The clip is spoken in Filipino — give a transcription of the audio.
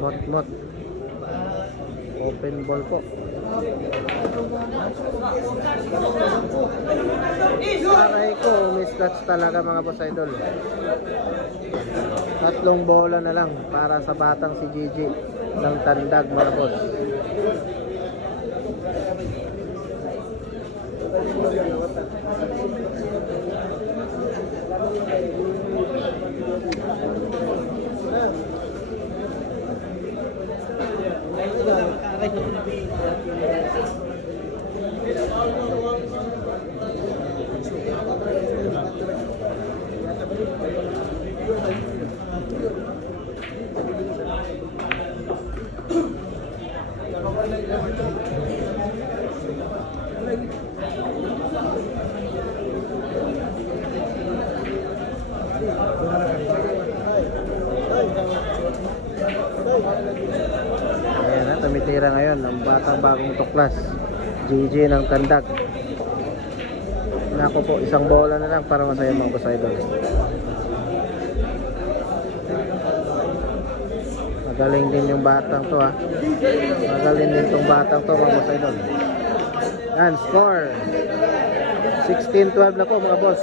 mot-mot. Open ball po. Aray ko, miscatch talaga mga boss idol. Tatlong bola na lang para sa batang si Gigi ng Tandag mga boss. Ayan na, tumitira ngayon ang batang bagong tuklas, GG ng Tandag. Nako po, isang bola na lang para masaya mga boss idol. Magaling din yung batang to ha. Magaling din tong batang to mga boss idol. And score 16-12 na po mga boss.